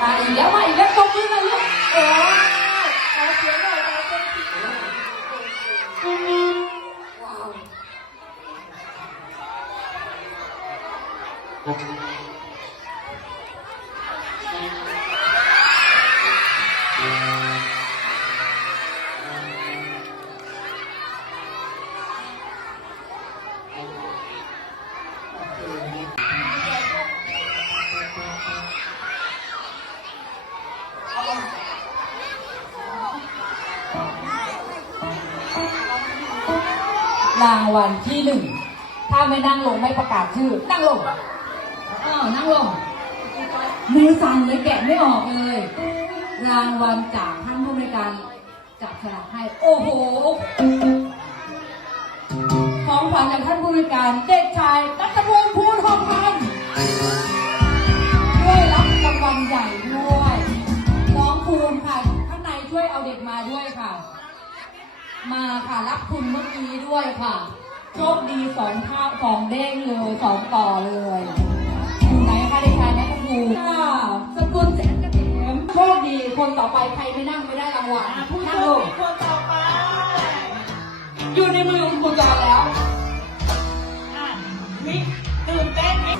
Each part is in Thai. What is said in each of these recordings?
มาอีกแล้วมาอีกแล้ว รางวัลที่หนึ่ง ถ้าไม่นั่งลงไม่ประกาศชื่อ นั่งลงเออนั่งลงมือสั่นเลยแกะไม่ออกเลย รางวัลจากท่านผู้บริการจับฉลากให้ โอ้โห ของขวัญจากท่านผู้บริการเด็กชายนัทพงศ์พูนทองพันธ์ มาค่ะรับคุณเมื่อกี้ด้วยค่ะ โชคดีสองภาพสองเด้งเลยสองต่อเลยอยู่ไหนคะดิฉันแม่ครูค่ะสกุลแสนเกษมโชคดีคนต่อไปใครไม่นั่งไม่ได้รางวัลนั่งลงคนต่อไป อยู่ในมือคุณจอแล้วมิตื่นเต้นมิ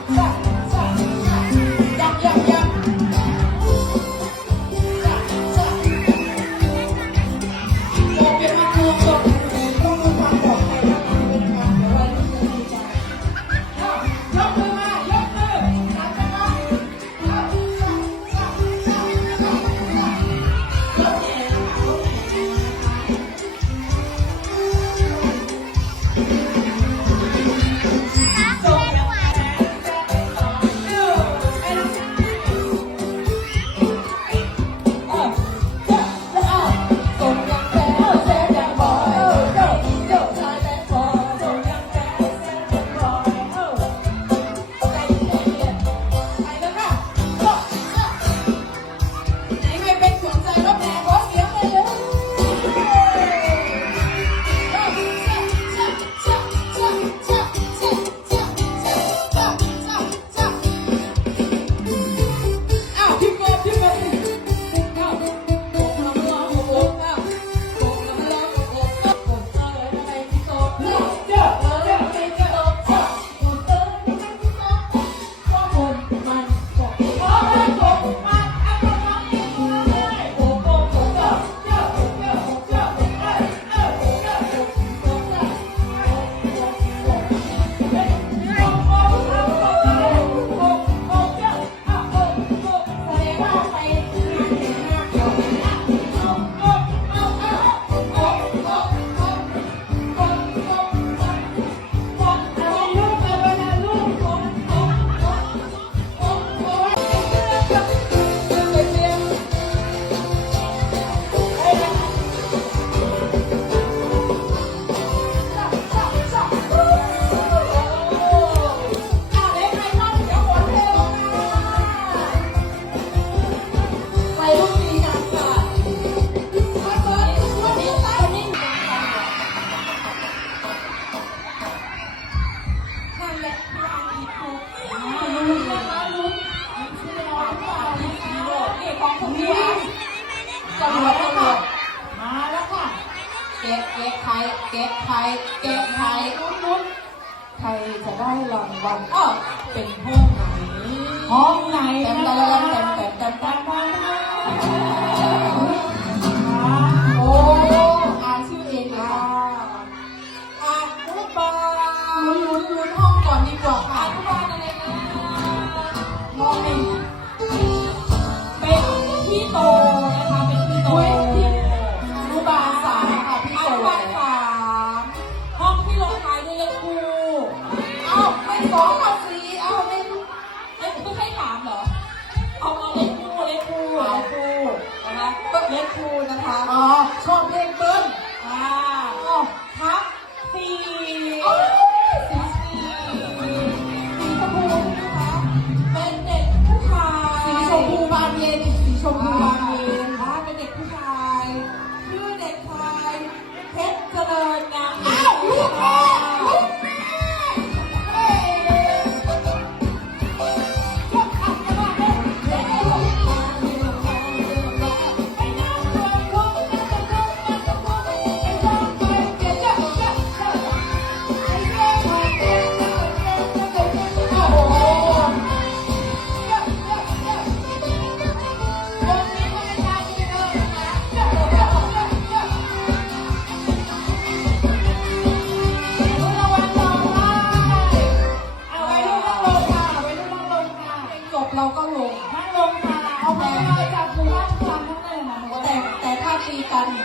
Oh,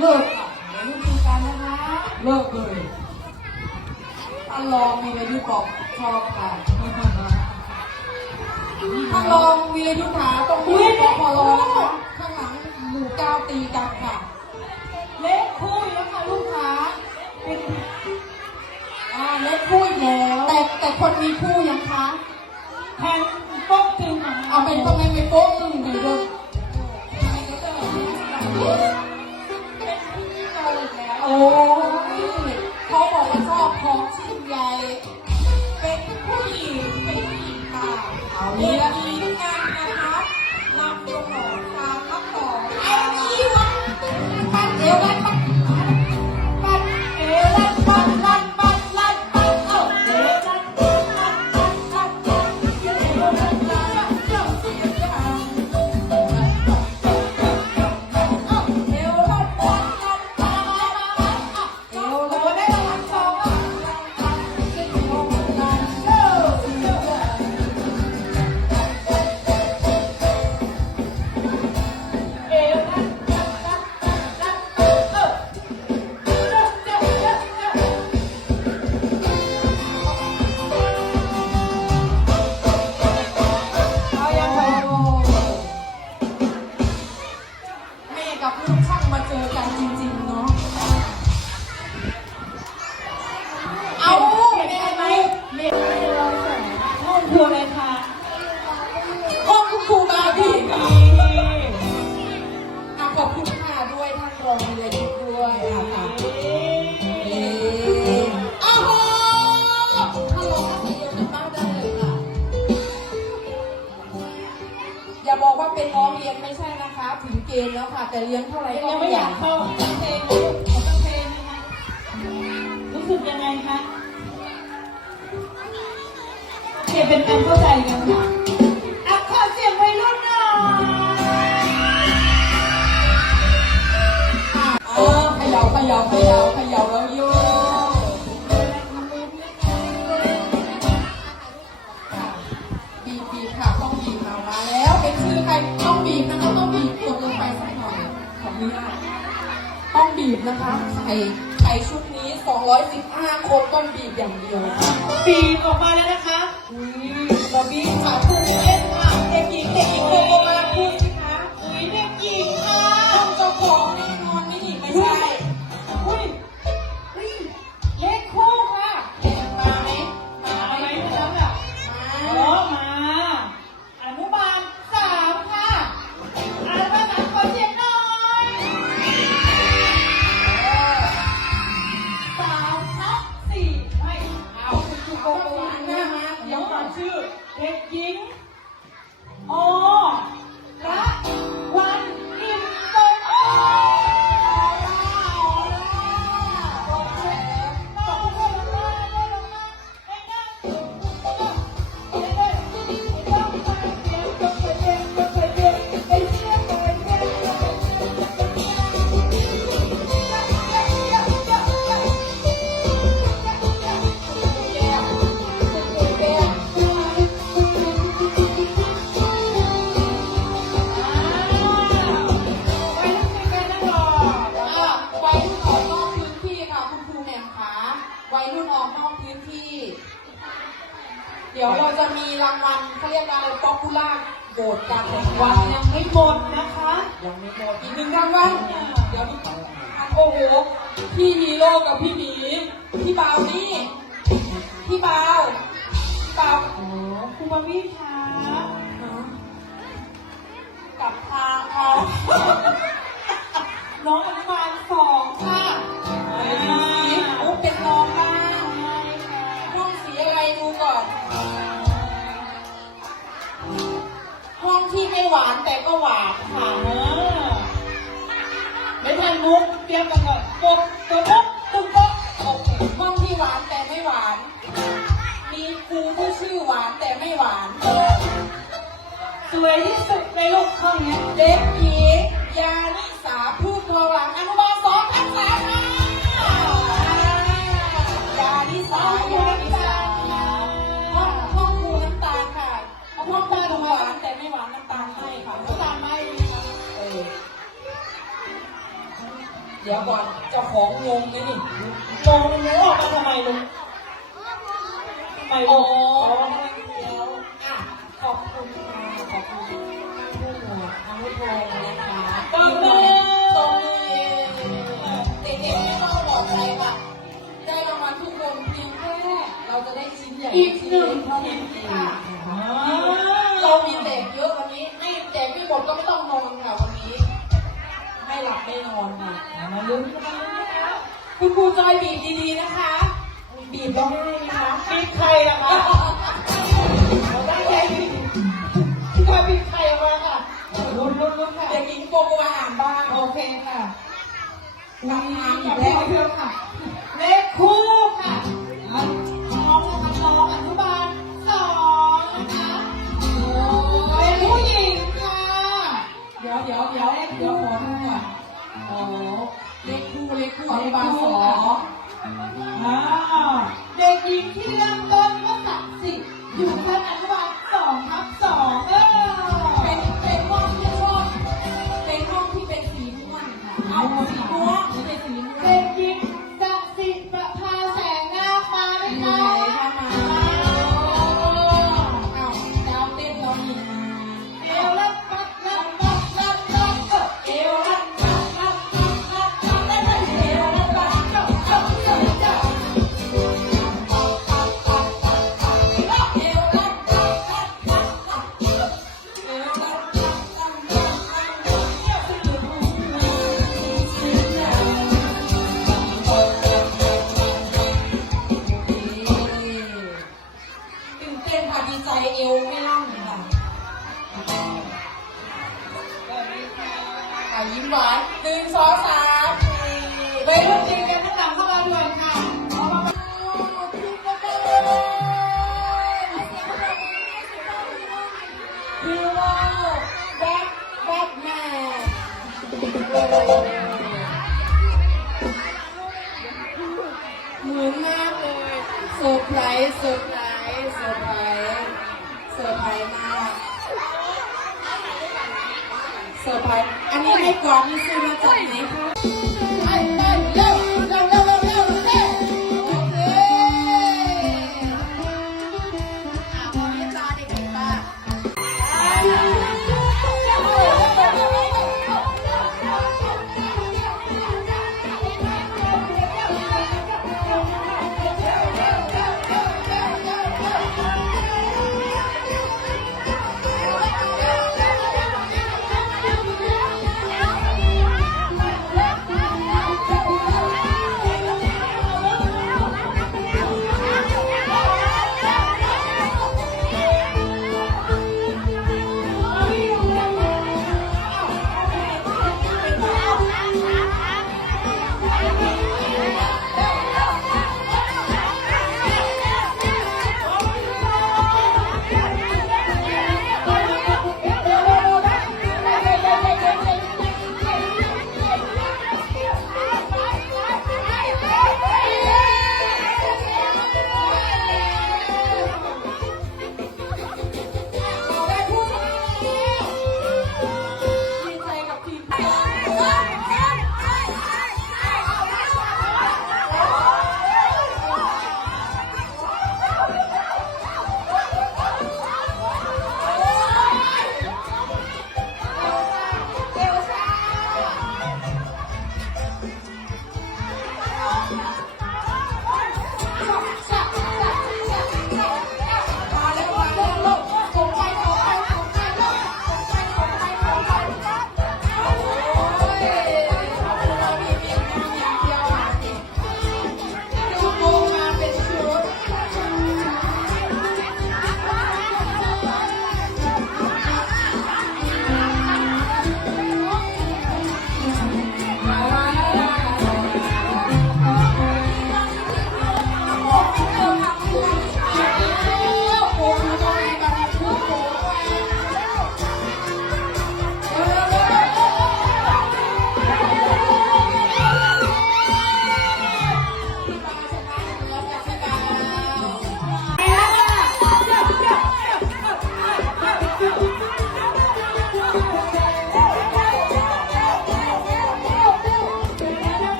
เลิกเลยท่านรองมีอายุบอกชอบค่ะท่านรองวีรยุทธาต้องมีปพลนะคะข้างหลังหมู่เก้าตีกันค่ะเล็กคู่อีกแล้วค่ะลูกค้าเป็นอ่าเล็กคู่อีกแล้วแต่แต่คนมีคู่ยังคะแทนโป๊กจริงเอาเป็นตรงนั้นไปโป๊ะตึงไปเลยเป็น ยเขาบอกว่าชอบของชิ้นใหญ่ เป็นผู้หญิงเป็นผู้หญิงค่ะเอาเรีนี้ยนละดีกันนะคะนำตัวหนอนตามรับต่อไอ้นี่วะปัดเอวลัด ณฑ์แล้วค่ะ แต่เลี้ยงเท่าไหร่ก็ยังไม่ไม่อยากกอายเข้าเข้าเพลงเลยขอสักเพลงนะคะรู้สึกยังไงคะโอเคเป็นการเข้าใจกันค่ะอะขอเสียงวัยรุ่นหน่อยเออเขย่าเขย่าเขย่า ขอบคุณค่ะต้องบีบนะคะไข่ไข่ชุดนี้ 215 คนต้องบีบอย่างเดียวค่ะปีบออกมาแล้วนะคะอุ้ยเราบีบค่ะคุณเล่นค่ะเด็กหญิงเด็กหญิงโกโกมาพูดสิคะอุ้ยเด็กหญิงค่ะต้องเจ้าของแน่นอนไม่หญิงไม่ใช่ โกโกมาหน้ามาเดี๋ยวก่อนชื่อเด็กหญิง วัยรุ่นออกนอกพื้นที่ เดี๋ยวเราจะมีรางวัลเขาเรียกว่าอะไรป๊อปปูล่าโบดกันวันยังไม่หมดนะคะ ยังไม่หมดอีกหนึ่งรางวัลเดี๋ยวมีโอ้โห พี่ฮีโร่กับพี่หมี พี่บาวนี่ พี่บาวพี่บาวโอ้คุณมามี่คะกับทางค่ะน้องอนุบาลสองค่ะ หวานแต่ก็หวานค่ะเออไม่ทันมุกเตรียมกันก่อนปกตัวมุกตุ้มโป๊ะโอเคห้องที่หวานแต่ไม่หวาน มีครูที่ชื่อหวานแต่ไม่หวาน สวยที่สุดในโลกห้องเนี้ยเด็กหญิงยานิสาพูดทองหลังอนุบาลสองทับสามค่ะยานิสายานิสาห้องห้องครูน้ำตาลค่ะห้องครูหวานแต่ไม่หวานน้ำตาล เดี๋ยวก่อนเจ้าของงงไงนี่จองงหนูอมาทำไมลูกทำไมลูกอ๋อแล้วอะขอบคุณค่ะขอบคุณผู้หมวดทั้งผู้ชมนะคะตบมือตบมือเด็กๆไม่ต้องบอกใครว่าได้รางวัลทุกคนเพียงแค่เราจะได้ชิ้นใหญ่อีกหนึ่งเท่าทีนั้นค่ะเรามีแจกเยอะวันนี้ให้แจกไม่หมดก็ไม่ต้องนอนค่ะวันนี้ ไม่หลับไม่นอนค่ะ มาลุ้นกันนะคะคุณครูจอยบีบดีๆนะคะ บีบแล้วง่ายไหมคะปิดใครล่ะคะเราได้แค่ปิดพี่กอยปิดใครออกมาค่ะลุ้นลุ้นลุ้นค่ะเด็กหญิงโกโกวาอ่านบ้างโอเคค่ะกลับมาอีจักบแล้แล้ววเพื่อนค่ะเลขคู่ ตื่นเต้นค่ะดีใจเอวไม่ล่ำค่ะอะยิ้มหวานหนึ่งสองสามสี่ไปรุ่นตีกันข้งหลังเข้ามาด่วนค่ะเอามาฮีโร่แบ็คแบ็คแมนเหมือนมากเลยเซอร์ไพรส์เซอร์ไพรส์เซอร์ไพรส์เซอร์ไพรส์มากเซอร์ ไป อันนี้ให้กวาดนี่ซื้อมาจากไหนคะ